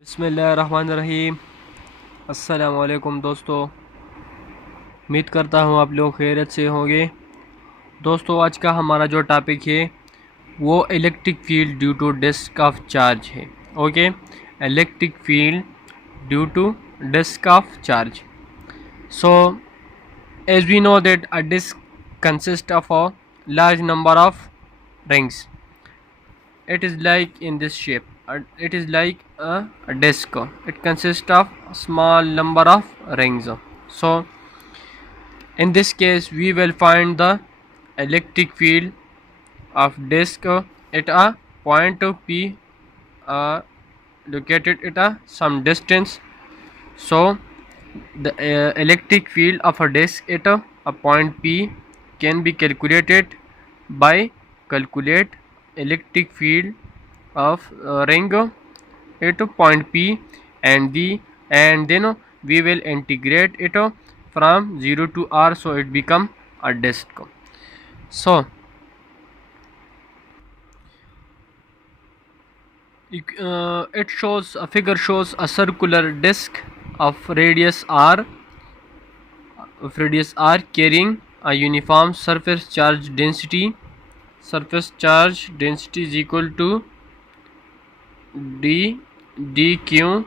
बिस्मिल्लाहिर्रहमानिर्रहीम। अस्सलामुअलैकुम दोस्तों, उम्मीद करता हूँ आप लोग खैरियत से होंगे। दोस्तों, आज का हमारा जो टॉपिक है वो electric field due to disc of charge है। Okay, electric field due to disc of charge. So as we know that a disk consists of a large number of rings. It is like in this shape. It is like a disk. It consists of a small number of rings. So in this case we will find the electric field of disk at a point P located at a some distance. So the electric field of a disk at a point P can be calculated by calculate electric field of ring at point P and then we will integrate it from 0 to R, so it become a disk. So it shows a figure shows a circular disk of radius R carrying a uniform surface charge density. Surface charge density is equal to dq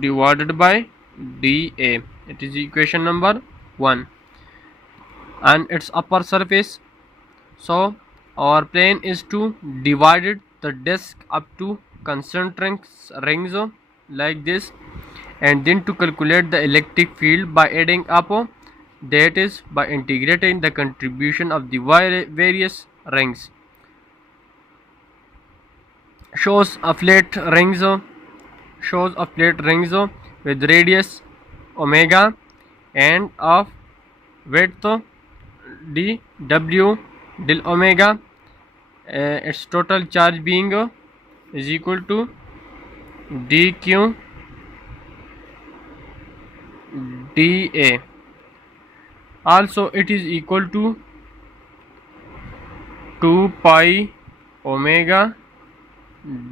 divided by dA. It is equation number 1, and its upper surface. So our plan is to divide the disk up to concentric rings like this, and then to calculate the electric field by adding up, that is by integrating the contribution of the various rings. Shows a flat rings with radius omega and of width dw del omega. Its total charge being is equal to dq dA. Also it is equal to 2 pi omega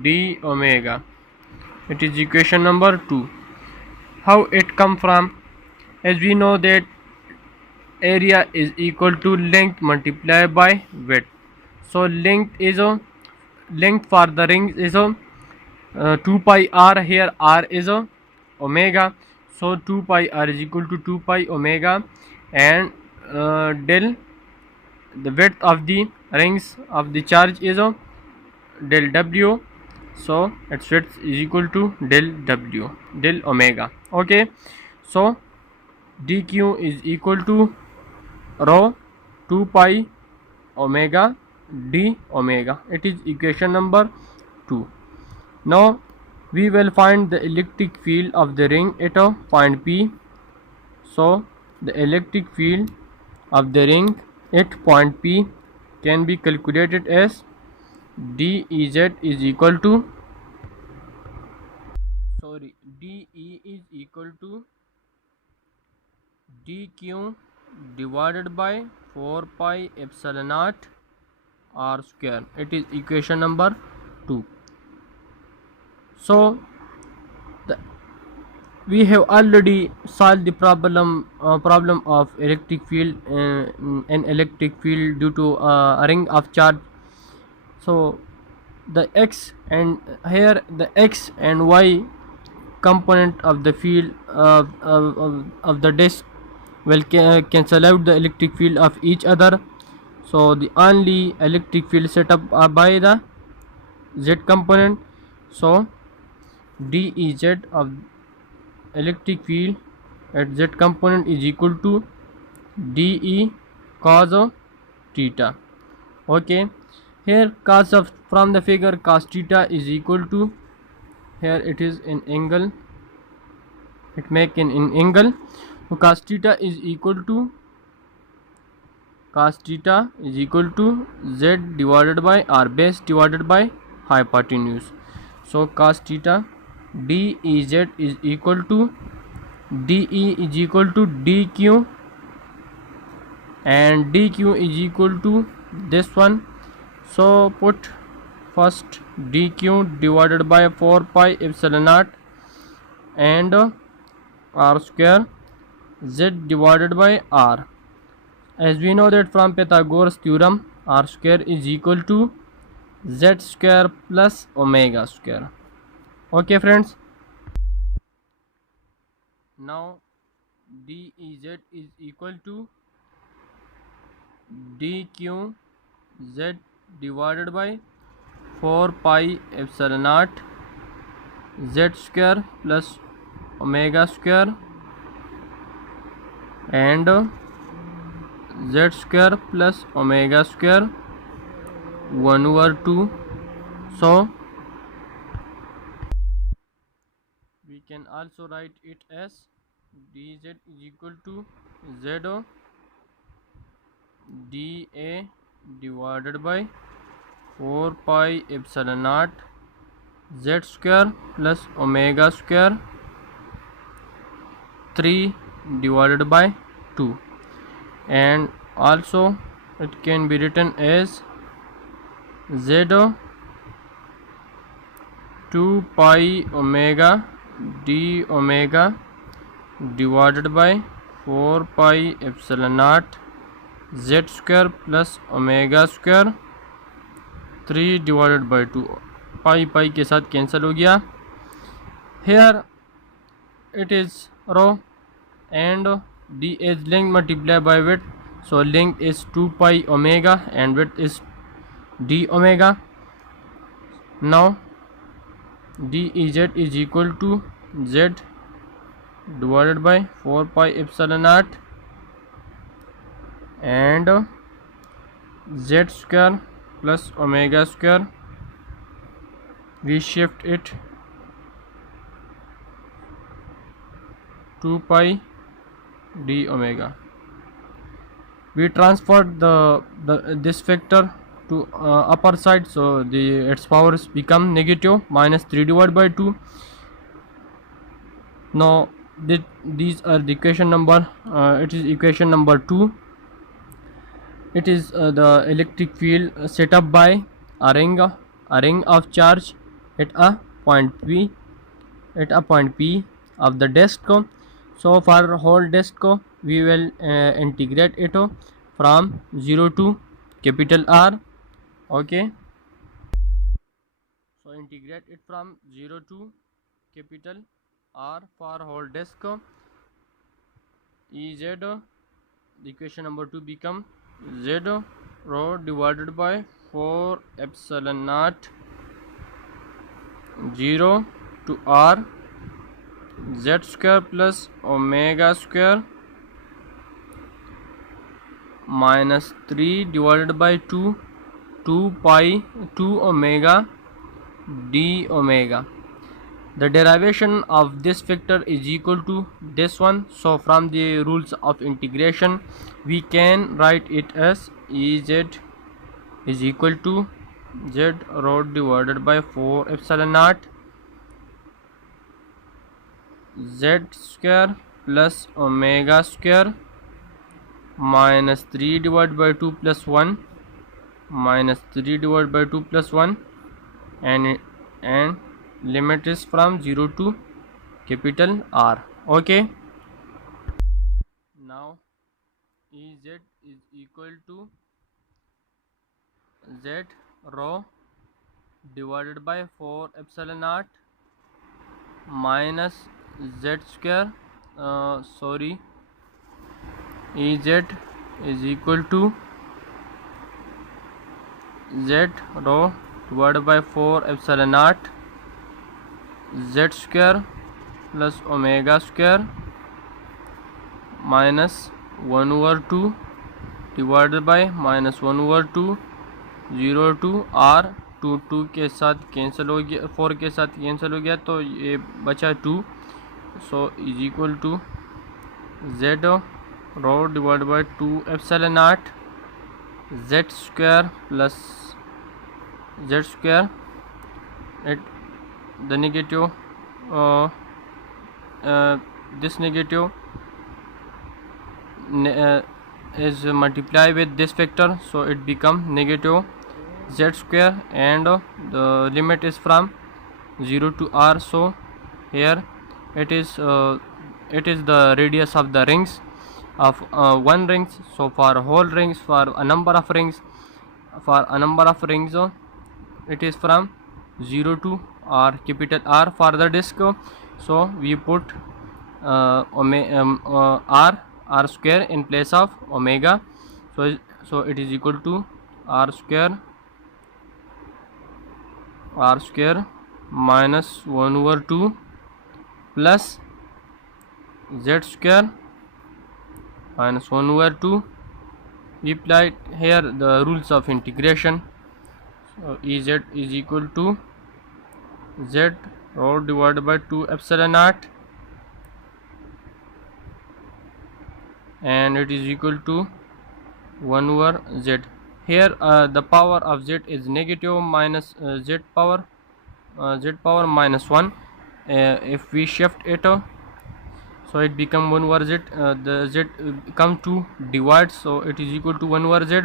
d omega. It is equation number 2. How it come from? As we know that area is equal to length multiplied by width. So length for the ring is 2 pi r. Here r is omega. So 2 pi r is equal to 2 pi omega, and del the width of the rings of the charge is del w. So its width is equal to del w del omega. Okay, so dq is equal to rho 2 pi omega d omega. It is equation number 2. Now we will find the electric field of the ring at a point P. So the electric field of the ring at point P can be calculated as dEz is equal to dE is equal to dq divided by 4 pi epsilon naught r square. It is equation number 2. So we have already solved the problem of electric field an electric field due to a ring of charge. So the x and here the x and y component of the field of the disk will cancel out the electric field of each other. So the only electric field set up by the z component. So dEz of electric field at z component is equal to dE cos of theta. Okay, here cos of from the figure cos theta is equal to, here it is in angle, it make an angle. So cos theta is equal to z divided by r base divided by hypotenuse. So cos theta dEz is equal to dE is equal to dq, and dq is equal to this one. So put first dq divided by 4 pi epsilon naught and r square z divided by r. As we know that from Pythagoras theorem, r square is equal to z square plus omega square. Okay friends, now dEz is equal to dq z divided by 4 pi epsilon naught z square plus omega square and z square plus omega square 1 over 2. So we can also write it as dz is equal to z dA divided by 4 pi epsilon naught z square plus omega square 3 divided by 2, and also it can be written as z 2 pi omega d omega divided by 4 pi epsilon naught z square plus omega square 3 divided by 2. पाई पाई के साथ cancel हो गया. Here it is rho and d is length multiplied by width, so length is 2 pi omega and width is d omega. Now dEz is equal to z divided by 4 pi epsilon naught and z square plus omega square. We shift it 2 pi d omega. We transferred this factor to upper side, so its powers become negative, minus 3 divided by 2. Now these are the equation number, it is equation number 2. It is the electric field set up by a ring of charge at a point P of the disk. So for whole disk we will integrate it from 0 to capital R. Okay, so integrate it from 0 to capital R for whole disk. Ez, the equation number 2 become z rho divided by 4 epsilon naught 0 to R z square plus omega square minus 3 divided by 2 pi 2 omega d omega. The derivation of this factor is equal to this one, so from the rules of integration we can write it as Ez is equal to z rho divided by 4 epsilon naught z square plus omega square minus 3 divided by 2 plus 1 minus 3 divided by 2 plus 1, and limit is from 0 to capital R. Okay, now Ez is equal to z rho divided by 4 epsilon naught minus z square Ez is equal to z rho divided by 4 epsilon naught z square plus omega square minus 1 over 2 divided by minus 1 over 2 0 to R. 2 के साथ cancel हो गया, 4 के साथ cancel हो गया, तो ये बचा 2. So is equal to z rho divided by 2 epsilon naught z square plus z square at the negative this negative is multiplied with this factor, so it become negative z square, and the limit is from 0 to R, so here it is the radius of the rings of one rings. So for whole rings, for a number of rings, it is from 0 to r, capital R for the disk. So we put r square in place of omega. So it is equal to r square minus 1 over 2 plus z square minus 1 over 2. We applied here the rules of integration. So Ez is equal to z rho divided by 2 epsilon naught, and it is equal to 1 over z. Here the power of z is negative, minus z power minus 1. If we shift it, so it become 1 over z. The z come to divide, so it is equal to 1 over z,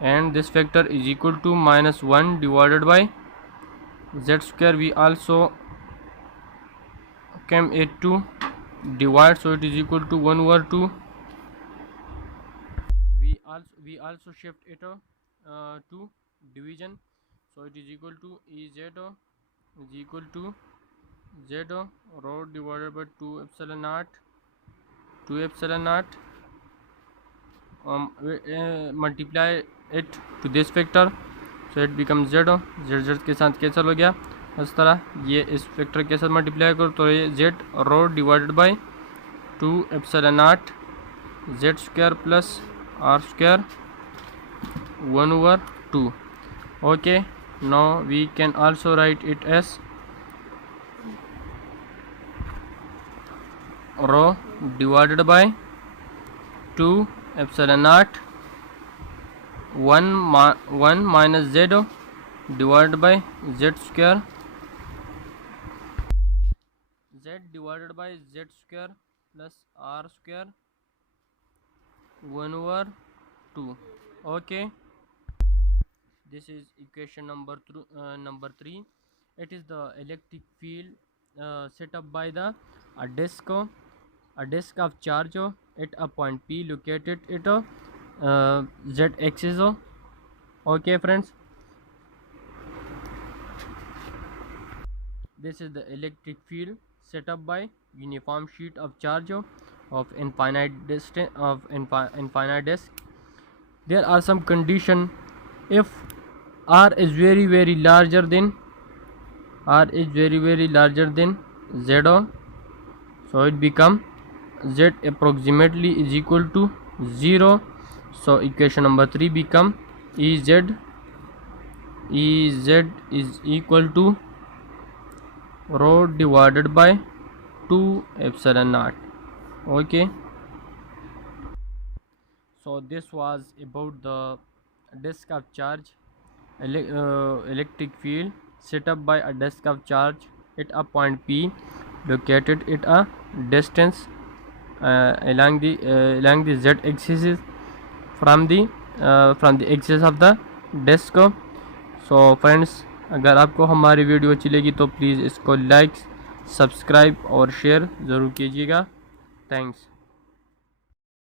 and this factor is equal to minus 1 divided by z square. We also came it to divide, so it is equal to 1 over 2. We also shift it to division, so it is equal to Ez is equal to z rho divided by 2 epsilon naught. Multiply it to this factor, so it becomes z के साथ cancel हो गया. इस तरह ये इस factor के साथ मल्टीप्लाई करो तो ये z rho divided by 2 epsilon naught z square plus r square 1 over 2. Okay, now we can also write it as rho divided by 2 epsilon naught 1 minus z divided by z square, z divided by z square plus r square 1 over 2. Okay, this is equation number 3. It is the electric field set up by the a disk of charge at a point P located at z axis. Okay friends, this is the electric field set up by uniform sheet of charge of infinite disk. There are some condition. If r is very larger than z, so it become z approximately is equal to 0. So equation number 3 become Ez is equal to rho divided by 2 epsilon naught. Okay, so this was about the disk of charge, electric field set up by a disk of charge at a point P located at a distance along the z axis from the axis of the disk. So friends, अगर आपको हमारी video अच्छी लगी तो please इसको like, subscribe और share ज़रूर कीजिएगा. थैंक्स.